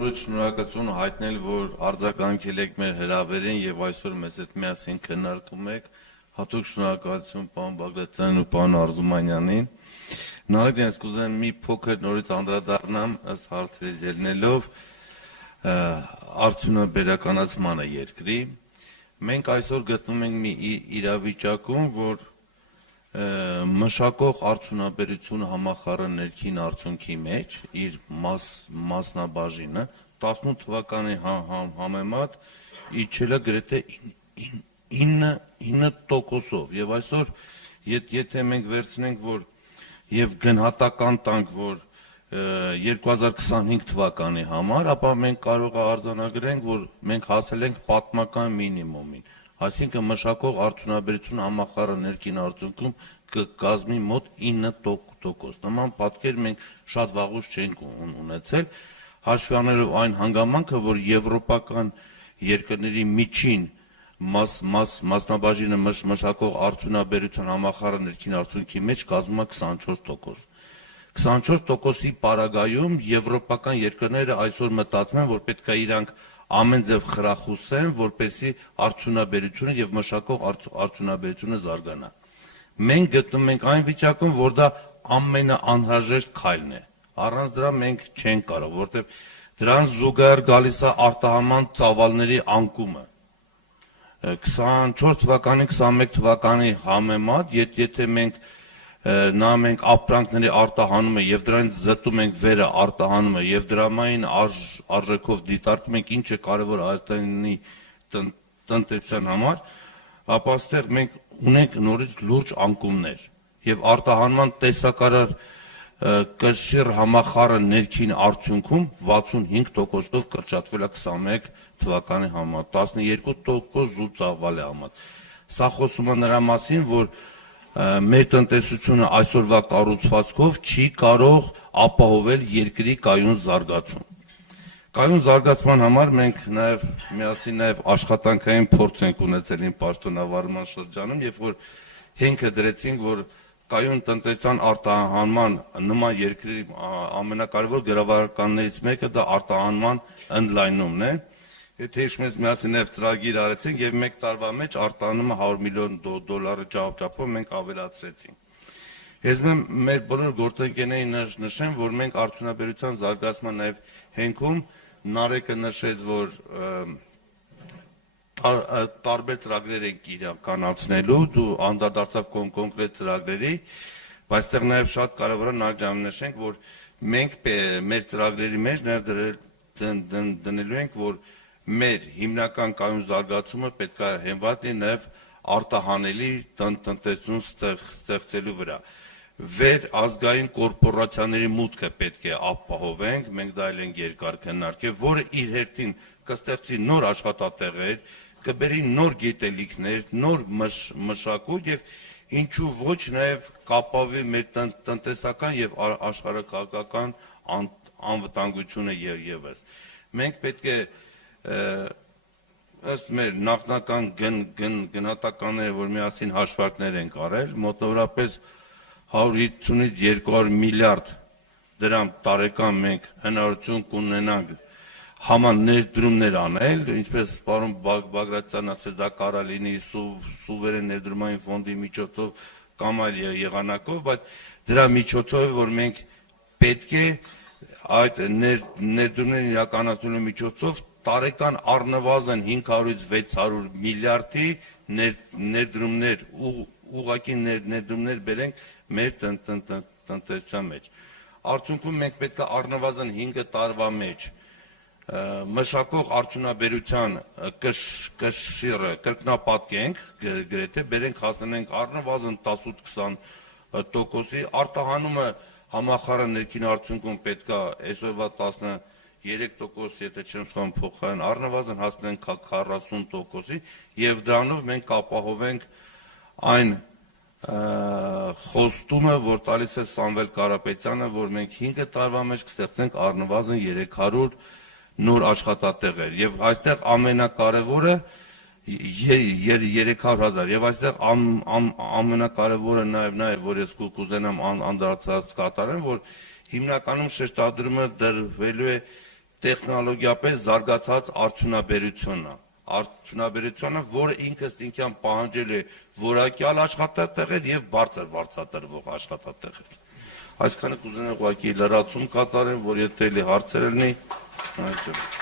բոլորը շնորհակալություն հայտնել, որ արձագանքել եք մեր հրավերին եւ այսօր մեզ հետ միասին քննարկում եք։ Հատուկ շնորհակալություն պարոն Բագրատյանին ու պարոն Արզումանյանին։ Նարեկ ես կուզեմ մի փոքր նորից անդրադառնամ ըստ հարցերից ելնելով արդյունաբերականացմանը երկրի։ Մենք այսօր գտնվում ենք մի իրավիճակում, որ մշակող արդյունաբերությունը համախառն ներքին արդյունքի մեջ իր մասնաբաժինը 18 թվականի համեմատ իջել է գրեթե 9%-ով եւ այսօր եթե մենք վերցնենք որ եւ գնահատական տանք որ 2025 թվականի համար, ապա մենք կարող է արձանագրենք, որ մենք հասել ենք պատմական մինիմումին, այսինքն մշակող արդյունաբերությունը համախառն ներքին արդյունքում կկազմի մոտ 9%։ Նման պատկեր մենք շատ վաղուց չենք ունեցել, հաշվի առնելով այն հանգամանքը, որ եվրոպական երկրների միջին մասնաբաժինը մշակող արդյունաբերության համախառն ներքին արդյունքի մեջ կազմում է 24%։ 24%-ի պարագայում եվրոպական երկրները այսօր մտածում են, որ պետք է իրանք ամեն ձև խրախուսեն, որպեսզի արդյունաբերությունը եւ մշակող արդյունաբերությունը զարգանա։ Մենք գտնվում ենք այն վիճակում, որ դա ամենաանհրաժեշտ քայլն է։ Առանց դրա մենք չենք կարող, որտեղ դրան զուգահեռ գալիս է արտահանման ծավալների անկումը։ 24 թվականի 21 թվականի համեմատ, եթե մենք նայենք ապրանքների արտահանումը եւ դրանից զտում ենք վերը արտահանումը եւ դրամային արժեքով դիտարկում ենք ինչը կարեւոր Հայաստանի տնտեսության համար, ապա այստեղ մենք ունենք նորից լուրջ անկումներ եւ արտահանման տեսակարար կշիռ համախառն ներքին արդյունքում 65%-ով կրճատվել է 21 թվականի համեմատ, 12% զուտ ծավալ է համեմատ։ Սա խոսում է նրա մասին, որ մեր տնտեսությունը այսօրվա կառուցվածքով չի կարող ապահովել երկրի կայուն զարգացում։ Կայուն զարգացման համար մենք նաև միասին նաև աշխատանքային փորձ ենք ունեցել իմ պաշտոնավարման շրջանում, երբ որ հենքը դրեցինք, որ կայուն տնտեսության արտահանման նման երկրի ամենակարևոր գրավականներից մեկը դա արտահանման ընդլայնումն է։ Եթե հիշում եք միասին նաև ծրագիր արեցինք եւ մեկ տարվա մեջ արտահանումը 100 միլիոն դոլարի չափով մենք ավելացրեցինք։ Ես մեր բոլոր գործընկերներին նշեմ, որ մենք արդյունաբերության զարգացման նաև հենքում Նարեկը նշեց, որ տարբեր ծրագրեր ենք իրականացնելու, դու անդրադարձավ կոնկրետ ծրագրերի, բայց այստեղ նաև շատ կարևոր է նշենք, նշենք, որ մենք մեր ծրագրերի մեջ նաև դնելու ենք, որ մեր հիմնական կայուն զարգացումը պետք է հենված լինի նաև արտահանելի տնտեսություն ստեղծելու վրա։ Վեր ազգային կորպորացիաների մուտքը պետք է ապահովենք, մենք դա ենք երկար քննարկել, որը իր հերթին կստեղծի նոր աշխատատեղեր, կբերի նոր գիտելիքներ, նոր մշակույթ եւ ինչու ոչ նաև կապավի մեր տնտեսական եւ աշխարհակաղակական անվտանգությունը եւս։ Մենք պետք է ըստ մեր նախնական գնահատականները, որ միասին հաշվարկներ ենք արել, մոտավորապես 150-ից 200 միլիարդ դրամ տարեկան մենք հնարավորություն կունենանք համաներդրումներ անել, ինչպես պարոն Բագրատյանն ասեց, դա կարա լինի սուվերեն ներդրումային ֆոնդի միջոցով կամ այլ եղանակով, բայց դրա միջոցով է, որ մենք պետք է այդ ներդրումներն իրականացնելու միջոցով տարեկան առնվազն 500-ից 600 միլիարդի ներդրումներ ուղղակի ներդրումներ բերենք մեր տնտեսության մեջ։ Արդյունքում մենք պետք է առնվազն 5 տարվա մեջ մշակող արդյունաբերության կշիռը կրկնապատկենք, գրեթե բերենք հասնենք առնվազն 18-20%-ի, արտահանումը համախառն ներքին արդյունքում պետք է այսօրվա 13%, եթե չեմ սխալվում փոխարեն առնվազն հասնենք 40%-ի եւ դրանով մենք կապահովենք այն խոստումը, որ տալիս է Սամվել Կարապետյանը, որ մենք 5 տարվա մեջ կստեղծենք առնվազն 300 նոր աշխատատեղեր եւ այստեղ ամենակարևորը 300,000 եւ այստեղ ամենակարևորը նաեւ որ ես կուզենամ անդրադարձ կատարեմ, որ հիմնականում շեշտադրումը դրվելու է տեխնոլոգիապես զարգացած արդյունաբերությունը, որը ինքս ինքյան պահանջել է որակյալ աշխատատեղեր եւ բարձր վարձատրվող աշխատատեղեր։ Այսքանը կուզենամ ուղղակի լրացում կատարեմ, որ եթե էլի հարցեր լինի, այո։